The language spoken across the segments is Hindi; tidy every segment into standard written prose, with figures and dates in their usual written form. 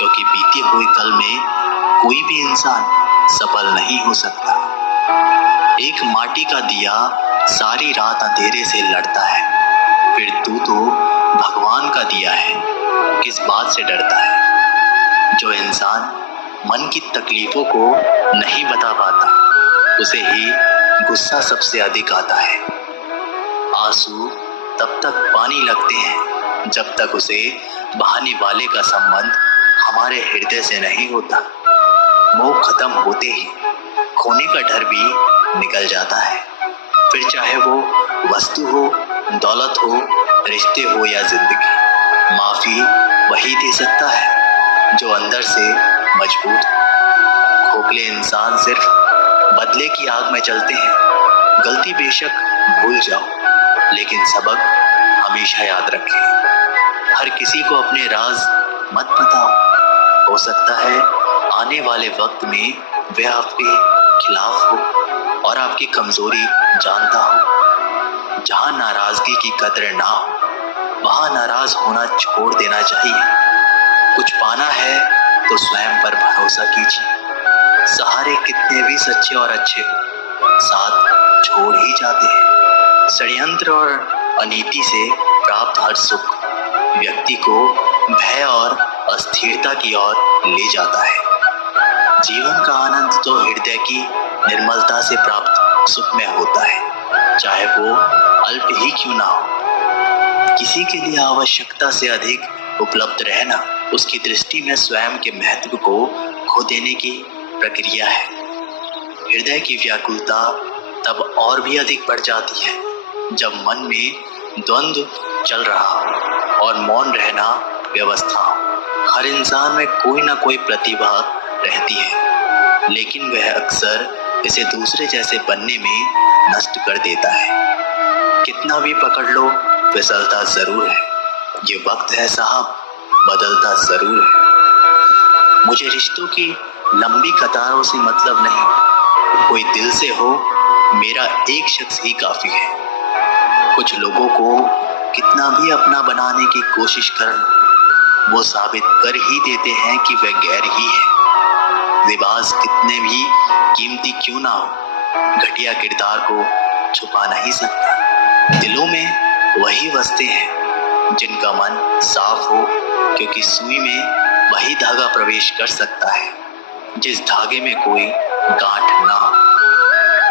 क्योंकि बीते हुए कल में कोई भी इंसान सफल नहीं हो सकता। एक माटी का दिया सारी रात अंधेरे से लड़ता है, फिर तू तो भगवान का दिया है, किस बात से डरता है। जो इंसान मन की तकलीफों को नहीं बता पाता, उसे ही गुस्सा सबसे अधिक आता है। आंसू तब तक पानी लगते हैं जब तक उसे बहाने वाले का संबंध हमारे हृदय से नहीं होता। मोह खत्म होते ही खोने का डर भी निकल जाता है, फिर चाहे वो वस्तु हो, दौलत हो, रिश्ते हो या जिंदगी। माफी वही दे सकता है जो अंदर से मजबूत हो। खोखले इंसान सिर्फ बदले की आग में चलते हैं। गलती बेशक भूल जाओ, लेकिन सबक हमेशा याद रखें। हर किसी को अपने राज मत बताओ, हो सकता है आने वाले वक्त में वह आपके खिलाफ हो और आपकी कमजोरी जानता हो। जहां नाराजगी की कदर ना हो, वहां नाराज होना छोड़ देना चाहिए। कुछ पाना है तो स्वयं पर भरोसा कीजिए। सहारे कितने भी सच्चे और अच्छे हो, साथ छोड़ ही जाते हैं। षड्यंत्र और अनीति से प्राप्त हर सुख व्यक्ति को भय और अस्थिरता की ओर ले जाता है। जीवन का आनंद तो हृदय की निर्मलता से प्राप्त सुख में होता है, चाहे वो अल्प ही क्यों ना हो। किसी के लिए आवश्यकता से अधिक उपलब्ध रहना उसकी दृष्टि में स्वयं के महत्व को खो देने की प्रक्रिया है। हृदय की व्याकुलता तब और भी अधिक बढ़ जाती है जब मन में द्वंद्व चल रहा हो और मौन रहना व्यवस्था हो। हर इंसान में कोई ना कोई प्रतिभा रहती है, लेकिन वह अक्सर इसे दूसरे जैसे बनने में नष्ट कर देता है। कितना भी पकड़ लो, फिसलता जरूर है। ये वक्त है साहब, बदलता जरूर है। मुझे रिश्तों की लंबी कतारों से मतलब नहीं, कोई दिल से हो, मेरा एक शख्स ही काफी है। कुछ लोगों को कितना भी अपना बनाने की कोशिश कर लो, वो साबित कर ही देते हैं कि वह गैर ही है। लिबास कितने भी कीमती क्यों ना हो, घटिया किरदार को छुपा नहीं सकता। दिलों में वही बसते हैं जिनका मन साफ हो, क्योंकि सुई में वही धागा प्रवेश कर सकता है जिस धागे में कोई गांठ ना हो।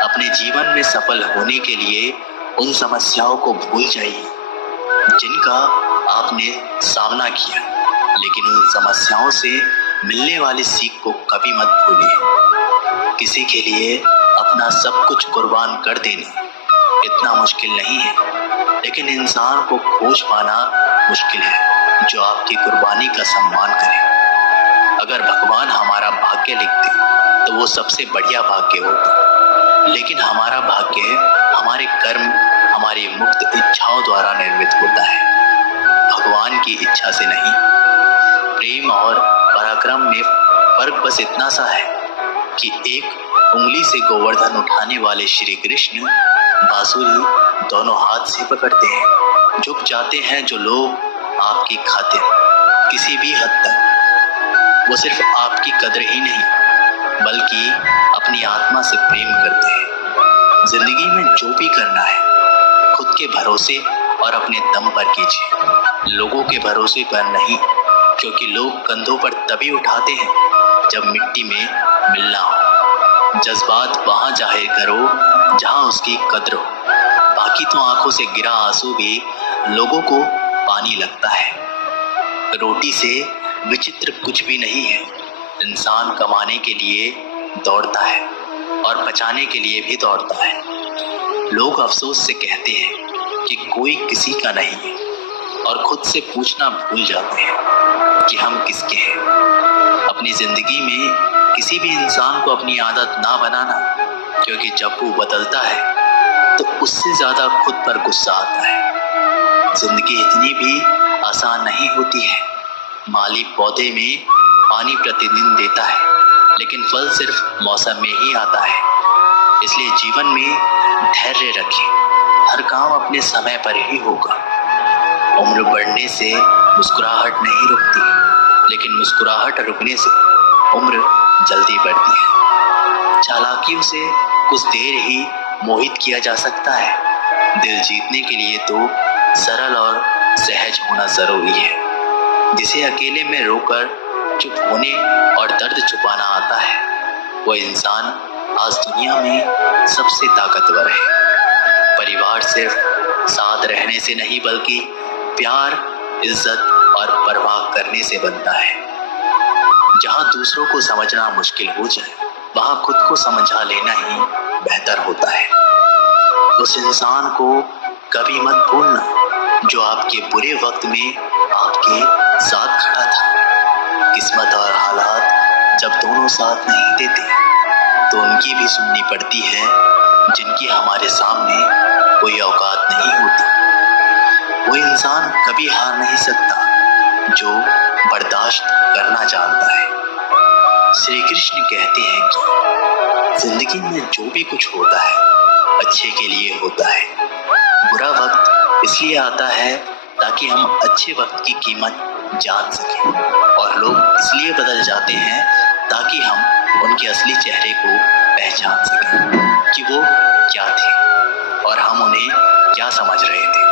अपने जीवन में सफल होने के लिए उन समस्याओं को भूल जाइए जिनका आपने सामना किया, लेकिन उन समस्याओं से मिलने वाली सीख को कभी मत भूलिए। किसी के लिए अपना सब कुछ कुर्बान कर देना इतना मुश्किल नहीं है, लेकिन इंसान को खोज पाना मुश्किल है जो आपकी कुर्बानी का सम्मान करे। अगर भगवान हमारा भाग्य लिखते तो वो सबसे बढ़िया भाग्य होता, लेकिन हमारा भाग्य हमारे कर्म, हमारी मुक्त इच्छाओं द्वारा निर्मित होता है, भगवान की इच्छा से नहीं। प्रेम और पराक्रम में फर्क बस इतना सा है कि एक उंगली से गोवर्धन उठाने वाले श्री कृष्ण बांसुरी दोनों हाथ से पकड़ते हैं। झुक जाते हैं जो लोग आपकी खातिर किसी भी हद तक। वो सिर्फ आपकी कदर ही नहीं, बल्कि अपनी आत्मा से प्रेम करते हैं। जिंदगी में जो भी करना है, खुद के भरोसे और अपने दम पर कीजिए, लोगों के भरोसे पर नहीं, क्योंकि लोग कंधों पर तभी उठाते हैं जब मिट्टी में मिलना हो। जज्बात वहां जाहिर करो जहां उसकी कद्र हो, बाकी तो आंखों से गिरा आंसू भी लोगों को पानी लगता है। रोटी से विचित्र कुछ भी नहीं है। इंसान कमाने के लिए दौड़ता है और बचाने के लिए भी दौड़ता है। लोग अफसोस से कहते हैं कि कोई किसी का नहीं है और खुद से पूछना भूल जाते हैं कि हम किसके हैं। अपनी जिंदगी में किसी भी इंसान को अपनी आदत ना बनाना, क्योंकि जब वो बदलता है तो उससे ज्यादा खुद पर गुस्सा आता है। जिंदगी इतनी भी आसान नहीं होती है। माली पौधे में पानी प्रतिदिन देता है, लेकिन फल सिर्फ मौसम में ही आता है। इसलिए जीवन में धैर्य रखें, हर काम अपने समय पर ही होगा। उम्र बढ़ने से मुस्कुराहट नहीं रुकती, लेकिन मुस्कुराहट रुकने से उम्र जल्दी बढ़ती है। चालाकियों से कुछ देर ही मोहित किया जा सकता है। दिल जीतने के लिए तो सरल और सहज होना जरूरी है। जिसे अकेले में रोकर चुप होने और दर्द छुपाना आता है, वो इंसान आज दुनिया में सबसे ताकतवर है। परिवार सिर्फ साथ रहने से नहीं बल्कि प्यार, इज्जत और परवाह करने से बनता है। जहाँ दूसरों को समझना मुश्किल हो जाए, वहाँ खुद को समझा लेना ही बेहतर होता है। उस इंसान को कभी मत भूलना जो आपके बुरे वक्त में आपके साथ खड़ा था। किस्मत और हालात जब दोनों साथ नहीं देते तो उनकी भी सुननी पड़ती है, जिनकी हमारे सामने कोई औकात नहीं होती। वो इंसान कभी हार नहीं सकता जो बर्दाश्त करना जानता है। श्री कृष्ण कहते हैं कि जिंदगी में जो भी कुछ होता है अच्छे के लिए होता है। बुरा वक्त इसलिए आता है ताकि हम अच्छे वक्त की कीमत जान सकें, और लोग इसलिए बदल जाते हैं ताकि हम उनके असली चेहरे को पहचान सकें कि वो क्या थे और हम उन्हें क्या समझ रहे थे।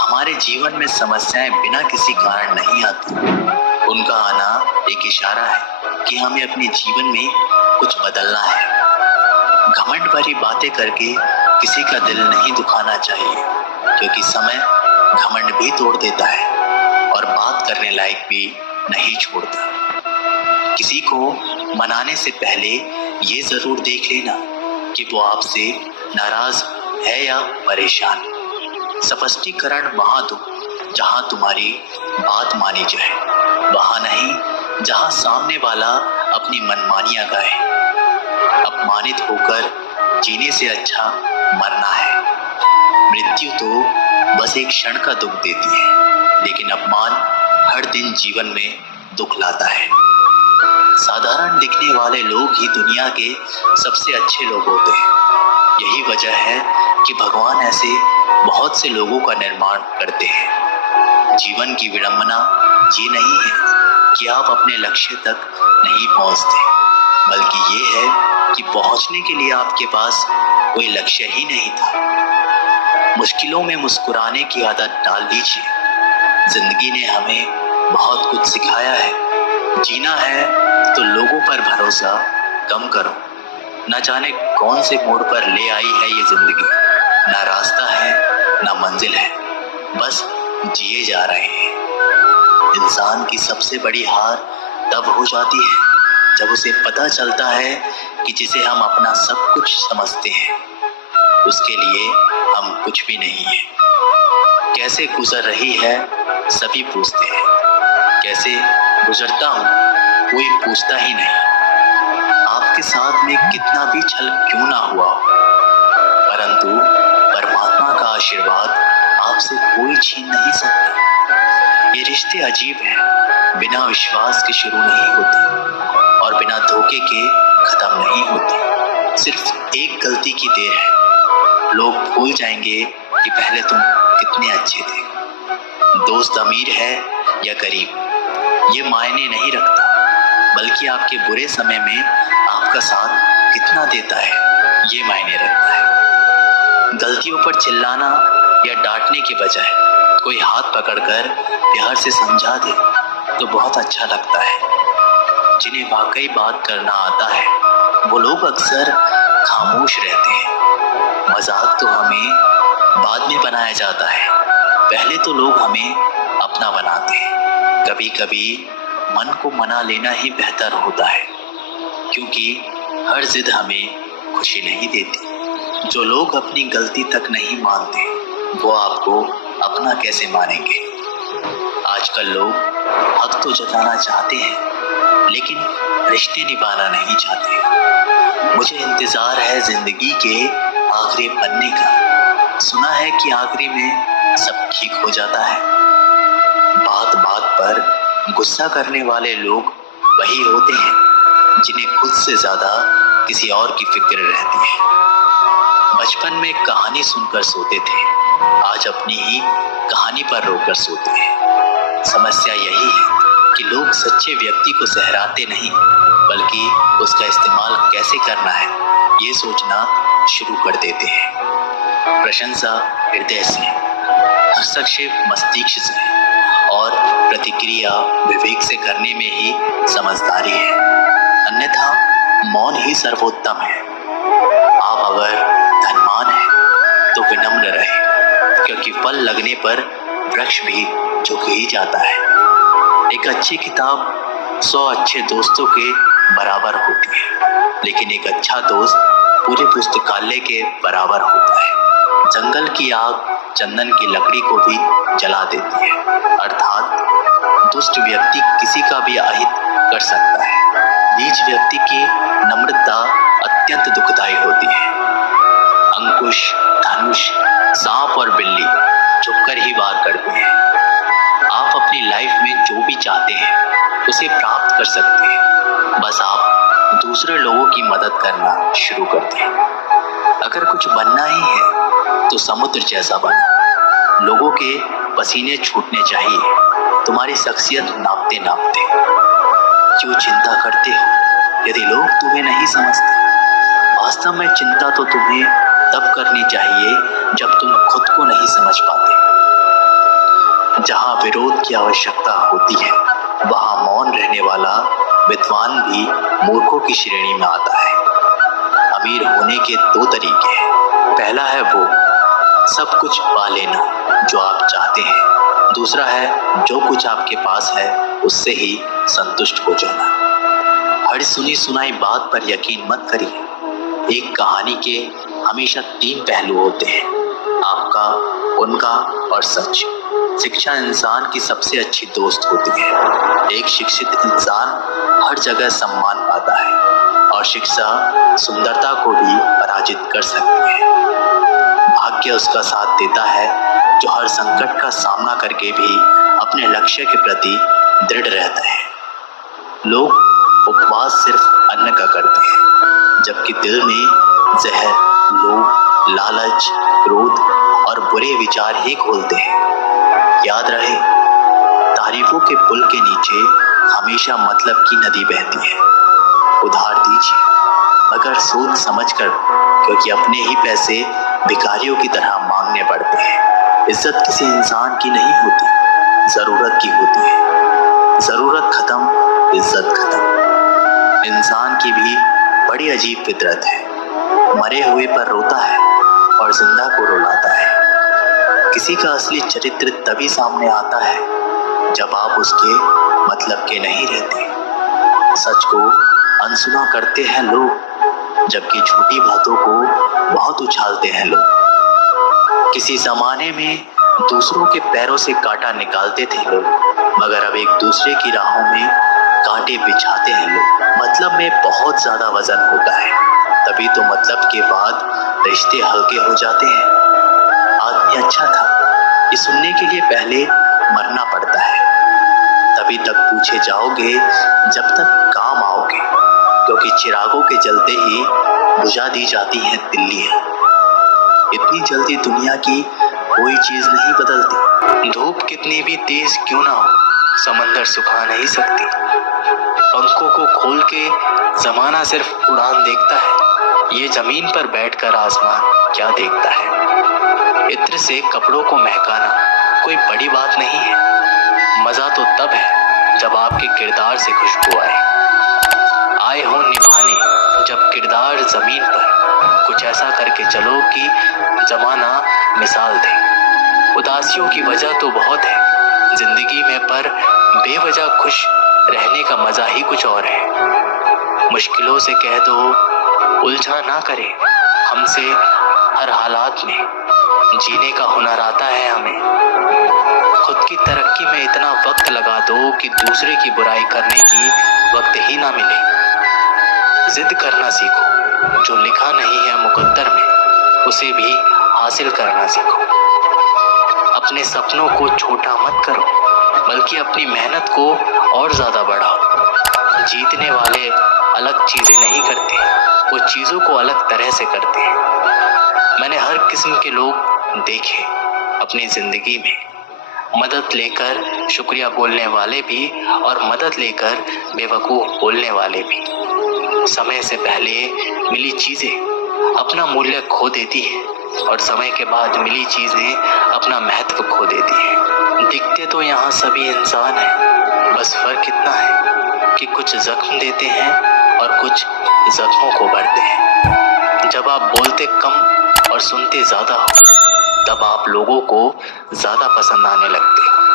हमारे जीवन में समस्याएं बिना किसी कारण नहीं आती। उनका आना एक इशारा है कि हमें अपने जीवन में कुछ बदलना है। घमंड भरी बातें करके किसी का दिल नहीं दुखाना चाहिए, क्योंकि समय घमंड भी तोड़ देता है और बात करने लायक भी नहीं छोड़ता। किसी को मनाने से पहले ये जरूर देख लेना कि वो आपसे नाराज है या परेशान। स्पष्टीकरण वहां दो जहां तुम्हारी बात मानी जाए, वहां नहीं जहां सामने वाला अपनी मनमानियां गाए। अपमानित होकर जीने से अच्छा मरना है। मृत्यु तो बस एक क्षण का दुख देती है, लेकिन अपमान हर दिन जीवन में दुख लाता है। साधारण दिखने वाले लोग ही दुनिया के सबसे अच्छे लोग होते हैं। यही वजह है कि भगवान ऐसे बहुत से लोगों का निर्माण करते हैं। जीवन की विडंबना ये नहीं है कि आप अपने लक्ष्य तक नहीं पहुंचते, बल्कि ये है कि पहुंचने के लिए आपके पास कोई लक्ष्य ही नहीं था। मुश्किलों में मुस्कुराने की आदत डाल दीजिए। जिंदगी ने हमें बहुत कुछ सिखाया है। जीना है तो लोगों पर भरोसा कम करो। न जाने कौन से मोड़ पर ले आई है ये जिंदगी। ना रास्ता है ना मंजिल है, बस जिए जा रहे हैं। इंसान की सबसे बड़ी हार तब हो जाती है जब उसे पता चलता है कि जिसे हम अपना सब कुछ समझते हैं, उसके लिए हम कुछ भी नहीं है। कैसे गुजर रही है सभी पूछते हैं, कैसे गुजरता हूँ कोई पूछता ही नहीं। आपके साथ में कितना भी छल क्यों ना हुआ हो, परंतु परमात्मा का आशीर्वाद आपसे कोई छीन नहीं सकता। ये रिश्ते अजीब हैं, बिना विश्वास के शुरू नहीं होते और बिना धोखे के खत्म नहीं होते। सिर्फ एक गलती की देर है, लोग भूल जाएंगे कि पहले तुम कितने अच्छे थे। दोस्त अमीर है या गरीब ये मायने नहीं रखता, बल्कि आपके बुरे समय में आपका साथ कितना देता है ये मायने रखता है। गलतियों पर चिल्लाना या डांटने के बजाय कोई हाथ पकड़कर प्यार से समझा दे तो बहुत अच्छा लगता है। जिन्हें वाकई बात करना आता है वो लोग अक्सर खामोश रहते हैं। मजाक तो हमें बाद में बनाया जाता है, पहले तो लोग हमें अपना बनाते हैं। कभी कभी मन को मना लेना ही बेहतर होता है, क्योंकि हर जिद हमें खुशी नहीं देती। जो लोग अपनी गलती तक नहीं मानते वो आपको अपना कैसे मानेंगे। आजकल लोग हक तो जताना चाहते हैं लेकिन रिश्ते निभाना नहीं चाहते। मुझे इंतजार है जिंदगी के आखिरी पन्ने का। सुना है कि आखिरी में सब ठीक हो जाता है। बात बात पर गुस्सा करने वाले लोग वही होते हैं जिन्हें खुद से ज्यादा किसी और की फिक्र रहती है। बचपन में कहानी सुनकर सोते थे, आज अपनी ही कहानी पर रोकर सोते हैं। समस्या यही है कि लोग सच्चे व्यक्ति को सहराते नहीं बल्कि उसका इस्तेमाल कैसे करना है ये सोचना शुरू कर देते हैं। प्रशंसा हृदय से, हस्तक्षेप मस्तिष्क से और प्रतिक्रिया विवेक से करने में ही समझदारी है, अन्यथा मौन ही सर्वोत्तम है। आप अगर धनवान हैं तो विनम्र रहे, क्योंकि फल लगने पर वृक्ष भी झुक ही जाता है। एक अच्छी किताब 100 अच्छे दोस्तों के बराबर होती है, लेकिन एक अच्छा दोस्त पूरे पुस्तकालय के बराबर होता है। जंगल की आग चंदन की लकड़ी को भी जला देती है, अर्थात दुष्ट व्यक्ति किसी का भी अहित कर सकता है। नीच व्यक्ति की नम्रता अत्यंत दुखदायी होती है। अंकुश, धनुष, सांप और बिल्ली छुपकर ही वार करते हैं। आप अपनी लाइफ में जो भी चाहते हैं उसे प्राप्त कर सकते हैं, बस आप दूसरे लोगों की मदद करना शुरू कर दें। अगर कुछ बनना ही है तो समुद्र जैसा बनो। लोगों के पसीने छूटने चाहिए तुम्हारी शख्सियत नापते नापते। क्यों चिंता करते हो यदि लोग तुम्हें नहीं समझते? वास्तव में चिंता तो तुम्हें तब करनी चाहिए जब तुम खुद को नहीं समझ पाते। जहाँ विरोध की आवश्यकता होती है वहाँ मौन रहने वाला विद्वान भी मूर्खों की श्रेणी में आता है। अमीर होने के 2 तरीके हैं। पहला है वो सब कुछ पा लेना जो आप चाहते हैं, दूसरा है जो कुछ आपके पास है उससे ही संतुष्ट हो जाना। हर सुनी सुनाई बात पर यकीन मत करिए। एक कहानी के हमेशा 3 पहलू होते हैं, आपका, उनका और सच। शिक्षा इंसान की सबसे अच्छी दोस्त होती है। एक शिक्षित इंसान हर जगह सम्मान पाता है और शिक्षा सुंदरता को भी पराजित कर सकती है। भाग्य उसका साथ देता है जो हर संकट का सामना करके भी अपने लक्ष्य के प्रति दृढ़ रहता है। लोग उपवास सिर्फ अन्न का करते हैं, जबकि दिल में जहर, लोभ, लालच, क्रोध और बुरे विचार ही घोलते हैं। याद रहे, तारीफों के पुल के नीचे हमेशा मतलब की नदी बहती है। उधार दीजिए मगर सोच समझकर, क्योंकि अपने ही पैसे भिखारियों की तरह मांगने पड़ते हैं। इज्जत किसी इंसान की नहीं होती, जरूरत की होती है। जरूरत खत्म, इज्जत खत्म। इंसान की भी बड़ी अजीब फितरत है। मरे हुए पर रोता है और जिंदा को रुलाता है। किसी का असली चरित्र तभी सामने आता है जब आप उसके मतलब के नहीं रहते। सच को अनसुना करते हैं लोग, जबकि झूठी बातों को बहुत उछालते हैं लोग। किसी जमाने में दूसरों के पैरों से कांटा निकालते थे लोग, मगर अब एक दूसरे की राहों में कांटे बिछाते हैं लोग। मतलब में बहुत ज्यादा वजन होता है, तभी तो मतलब के बाद रिश्ते हल्के हो जाते हैं। आदमी अच्छा था ये सुनने के लिए पहले मरना पड़ता है, तभी तक पूछे जाओगे जब तक काम आओगे, क्योंकि चिरागों के जलते ही बुझा दी जाती हैं तिल्लियां। इतनी जल्दी दुनिया की कोई चीज नहीं बदलती। धूप कितनी भी तेज क्यों ना हो, समंदर सुखा नहीं सकती। पंखों को खोल के जमाना सिर्फ उड़ान देखता है, ये जमीन पर बैठकर आसमान क्या देखता है। इत्र से कपड़ों को महकाना कोई बड़ी बात नहीं है। मजा तो तब है जब आपके किरदार से खुशबू आए हो निभाने, जब किरदार जमीन पर कुछ ऐसा करके चलो कि जमाना मिसाल दे। उदासियों की वजह तो बहुत है जिंदगी में, पर बेवजह खुश रहने का मजा ही कुछ और है। मुश्किलों से कह दो उलझा ना करे हमसे, हर हालात में जीने का हुनर आता है हमें। खुद की तरक्की में इतना वक्त लगा दो कि दूसरे की बुराई करने की वक्त ही ना मिले। जिद करना सीखो, जो लिखा नहीं है मुकद्दर में उसे भी हासिल करना सीखो। अपने सपनों को छोटा मत करो, बल्कि अपनी मेहनत को और ज्यादा बढ़ाओ। जीतने वाले अलग चीजें नहीं करते, वो चीजों को अलग तरह से करते हैं। मैंने हर किस्म के लोग देखे अपनी जिंदगी में, मदद लेकर शुक्रिया बोलने वाले भी और मदद लेकर बेवकूफ़ बोलने वाले भी। समय से पहले मिली चीज़ें अपना मूल्य खो देती है और समय के बाद मिली चीज़ें अपना महत्व खो देती है। दिखते तो यहाँ सभी इंसान हैं, बस फ़र्क इतना है कि कुछ जख्म देते हैं और कुछ जख्मों को भरते हैं। जब आप बोलते कम और सुनते ज़्यादा हो, तब आप लोगों को ज़्यादा पसंद आने लगते हो।